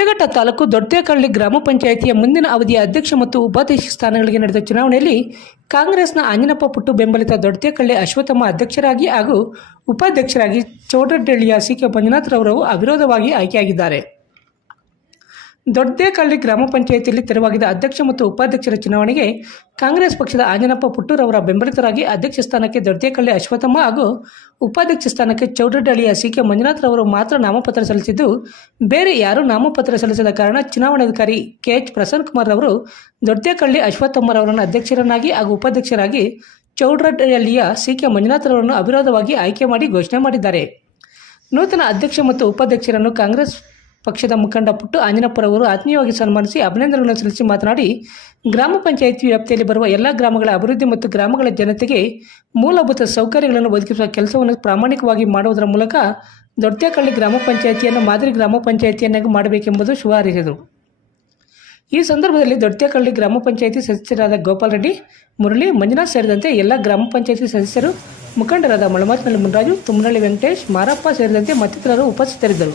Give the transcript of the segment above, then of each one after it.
ಶಿಡ್ಲಘಟ್ಟ ತಾಲೂಕು ದೊಡ್ಡೇಕಳ್ಳಿ ಗ್ರಾಮ ಪಂಚಾಯಿತಿಯ ಮುಂದಿನ ಅವಧಿಯ ಅಧ್ಯಕ್ಷ ಮತ್ತು ಉಪಾಧ್ಯಕ್ಷ ಸ್ಥಾನಗಳಿಗೆ ನಡೆದ ಚುನಾವಣೆಯಲ್ಲಿ ಕಾಂಗ್ರೆಸ್ನ ಆಂಜನಪ್ಪ ಪುಟ್ಟು ಬೆಂಬಲಿತ ದೊಡ್ಡೇಕಳ್ಳಿ ಅಶ್ವತ್ಥಮ್ಮ ಅಧ್ಯಕ್ಷರಾಗಿ ಹಾಗೂ ಉಪಾಧ್ಯಕ್ಷರಾಗಿ ಚೌಡಡ್ಡಳ್ಳಿಯ ಸಿ ಕೆ ಮಂಜುನಾಥ್ರವರು ಅವಿರೋಧವಾಗಿ ಆಯ್ಕೆಯಾಗಿದ್ದಾರೆ. ದೊಡ್ಡೇಕಳ್ಳಿ ಗ್ರಾಮ ಪಂಚಾಯಿತಿಯಲ್ಲಿ ತೆರವಾಗಿದ್ದ ಅಧ್ಯಕ್ಷ ಮತ್ತು ಉಪಾಧ್ಯಕ್ಷರ ಚುನಾವಣೆಗೆ ಕಾಂಗ್ರೆಸ್ ಪಕ್ಷದ ಆಂಜನಪ್ಪ ಪುಟ್ಟೂರವರ ಬೆಂಬಲಿತರಾಗಿ ಅಧ್ಯಕ್ಷ ಸ್ಥಾನಕ್ಕೆ ದೊಡ್ಡೇಕಳ್ಳಿ ಅಶ್ವಥಮ್ಮ ಹಾಗೂ ಉಪಾಧ್ಯಕ್ಷ ಸ್ಥಾನಕ್ಕೆ ಚೌಡಡ್ಡಳ್ಳಿಯ ಸಿ ಕೆ ಮಂಜುನಾಥ್ರವರು ಮಾತ್ರ ನಾಮಪತ್ರ ಸಲ್ಲಿಸಿದ್ದು, ಬೇರೆ ಯಾರೂ ನಾಮಪತ್ರ ಸಲ್ಲಿಸದ ಕಾರಣ ಚುನಾವಣಾಧಿಕಾರಿ ಕೆ ಎಚ್ ಪ್ರಸನ್ನ ಕುಮಾರ್ ಅವರು ದೊಡ್ಡೇಕಳ್ಳಿ ಅಶ್ವತ್ಥಮ್ಮರವರನ್ನು ಅಧ್ಯಕ್ಷರನ್ನಾಗಿ ಹಾಗೂ ಉಪಾಧ್ಯಕ್ಷರಾಗಿ ಚೌಡಡ್ಡಳ್ಳಿಯ ಸಿ ಕೆ ಮಂಜುನಾಥ್ರವರನ್ನು ಅವಿರೋಧವಾಗಿ ಆಯ್ಕೆ ಮಾಡಿ ಘೋಷಣೆ ಮಾಡಿದ್ದಾರೆ. ನೂತನ ಅಧ್ಯಕ್ಷ ಮತ್ತು ಉಪಾಧ್ಯಕ್ಷರನ್ನು ಕಾಂಗ್ರೆಸ್ ಪಕ್ಷದ ಮುಖಂಡ ಪುಟ್ಟು ಆಂಜನಪ್ಪರವರು ಆತ್ಮೀಯವಾಗಿ ಸನ್ಮಾನಿಸಿ ಅಭಿನಂದನೆಗಳನ್ನು ಸಲ್ಲಿಸಿ ಮಾತನಾಡಿ, ಗ್ರಾಮ ಪಂಚಾಯಿತಿ ವ್ಯಾಪ್ತಿಯಲ್ಲಿ ಬರುವ ಎಲ್ಲ ಗ್ರಾಮಗಳ ಅಭಿವೃದ್ಧಿ ಮತ್ತು ಗ್ರಾಮಗಳ ಜನತೆಗೆ ಮೂಲಭೂತ ಸೌಕರ್ಯಗಳನ್ನು ಒದಗಿಸುವ ಕೆಲಸವನ್ನು ಪ್ರಾಮಾಣಿಕವಾಗಿ ಮಾಡುವುದರ ಮೂಲಕ ದೊಡ್ಡಕಳ್ಳಿ ಗ್ರಾಮ ಪಂಚಾಯತಿಯನ್ನು ಮಾದರಿ ಗ್ರಾಮ ಪಂಚಾಯಿತಿಯನ್ನಾಗಿ ಮಾಡಬೇಕೆಂಬುದು ಶುಭ ಹಾರೈಸಿದರು ಈ ಸಂದರ್ಭದಲ್ಲಿ ದೊಡ್ಡಕಳ್ಳಿ ಗ್ರಾಮ ಪಂಚಾಯಿತಿ ಸದಸ್ಯರಾದ ಗೋಪಾಲ್ ರೆಡ್ಡಿ, ಮುರಳಿ, ಮಂಜುನಾಥ್ ಸೇರಿದಂತೆ ಎಲ್ಲ ಗ್ರಾಮ ಪಂಚಾಯಿತಿ ಸದಸ್ಯರು, ಮುಖಂಡರಾದ ಮಳಮಾತಿನಲ್ಲಿ ಮುನರಾಜು, ತುಮ್ಮನಹಳ್ಳಿ ವೆಂಕಟೇಶ್, ಮಾರಪ್ಪ ಸೇರಿದಂತೆ ಮತ್ತಿತರರು ಉಪಸ್ಥಿತರಿದ್ದರು.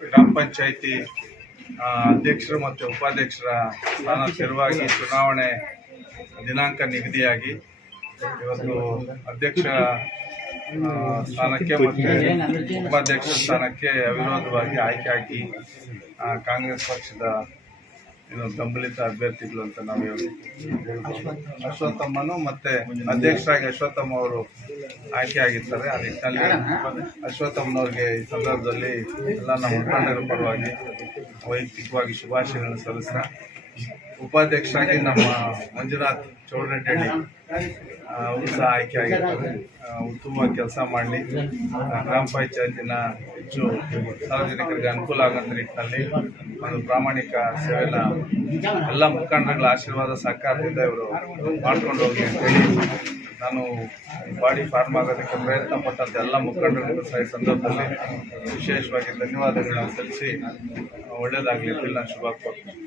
ಗ್ರಾಮ ಪಂಚಾಯಿತಿ ಅಧ್ಯಕ್ಷರು ಮತ್ತು ಉಪಾಧ್ಯಕ್ಷರ ಸ್ಥಾನ ತೆರವಾಗಿ ಚುನಾವಣೆ ದಿನಾಂಕ ನಿಗದಿಯಾಗಿ ಇವತ್ತು ಅಧ್ಯಕ್ಷ ಸ್ಥಾನಕ್ಕೆ ಮತ್ತು ಉಪಾಧ್ಯಕ್ಷ ಸ್ಥಾನಕ್ಕೆ ಅವಿರೋಧವಾಗಿ ಆಯ್ಕೆಯಾಗಿ ಕಾಂಗ್ರೆಸ್ ಪಕ್ಷದ ಏನು ಬೆಂಬಲಿತ ಅಭ್ಯರ್ಥಿಗಳು ಅಂತ ನಾವು ಹೇಳ್ತೀವಿ ಅಶ್ವತ್ಥಮ್ಮನು ಮತ್ತೆ ಅಧ್ಯಕ್ಷರಾಗಿ ಅಶ್ವತ್ಥಮ್ಮ ಅವರು ಆಯ್ಕೆ ಆಗಿರ್ತಾರೆ. ಆ ನಿಟ್ಟಿನಲ್ಲಿ ಅಶ್ವತ್ಥಮ್ಮನವ್ರಿಗೆ ಈ ಸಂದರ್ಭದಲ್ಲಿ ಎಲ್ಲ ನಮ್ಮ ಮುಖಂಡರ ಪರವಾಗಿ ವೈಯಕ್ತಿಕವಾಗಿ ಶುಭಾಶಯಗಳನ್ನು ಸಲ್ಲಿಸ್ತಾ, ಉಪಾಧ್ಯಕ್ಷರಾಗಿ ನಮ್ಮ ಮಂಜುನಾಥ್ ಚೌಡರೆಡ್ಡಿ ಅವರು ಸಹ ಆಯ್ಕೆ ಆಗಿರ್ತಾರೆ. ಉತ್ತಮವಾಗಿ ಕೆಲಸ ಮಾಡಲಿ. ಗ್ರಾಮ ಪಂಚಾಯತಿನ ಹೆಚ್ಚು ಸಾರ್ವಜನಿಕರಿಗೆ ಅನುಕೂಲ ಆಗುವಂಥ ನಿಟ್ಟಿನಲ್ಲಿ ಒಂದು ಪ್ರಾಮಾಣಿಕ ಸೇವೆನ ಎಲ್ಲ ಮುಖಂಡರುಗಳ ಆಶೀರ್ವಾದ ಸಹಕಾರದಿಂದ ಇವರು ಮಾಡ್ಕೊಂಡು ಹೋಗಿ ಅಂತೇಳಿ ನಾನು ಬಾಡಿ ಫಾರ್ಮ್ ಆಗೋದಕ್ಕೆ ಪ್ರಯತ್ನ ಪಟ್ಟಂತ ಎಲ್ಲ ಮುಖಂಡರಿಗೂ ಸಹ ಈ ಸಂದರ್ಭದಲ್ಲಿ ವಿಶೇಷವಾಗಿ ಧನ್ಯವಾದಗಳನ್ನು ಸಲ್ಲಿಸಿ ಒಳ್ಳೆಯದಾಗಲಿ ಅಂತ ನಾನು ಶುಭ ಕೋರ್ತೀನಿ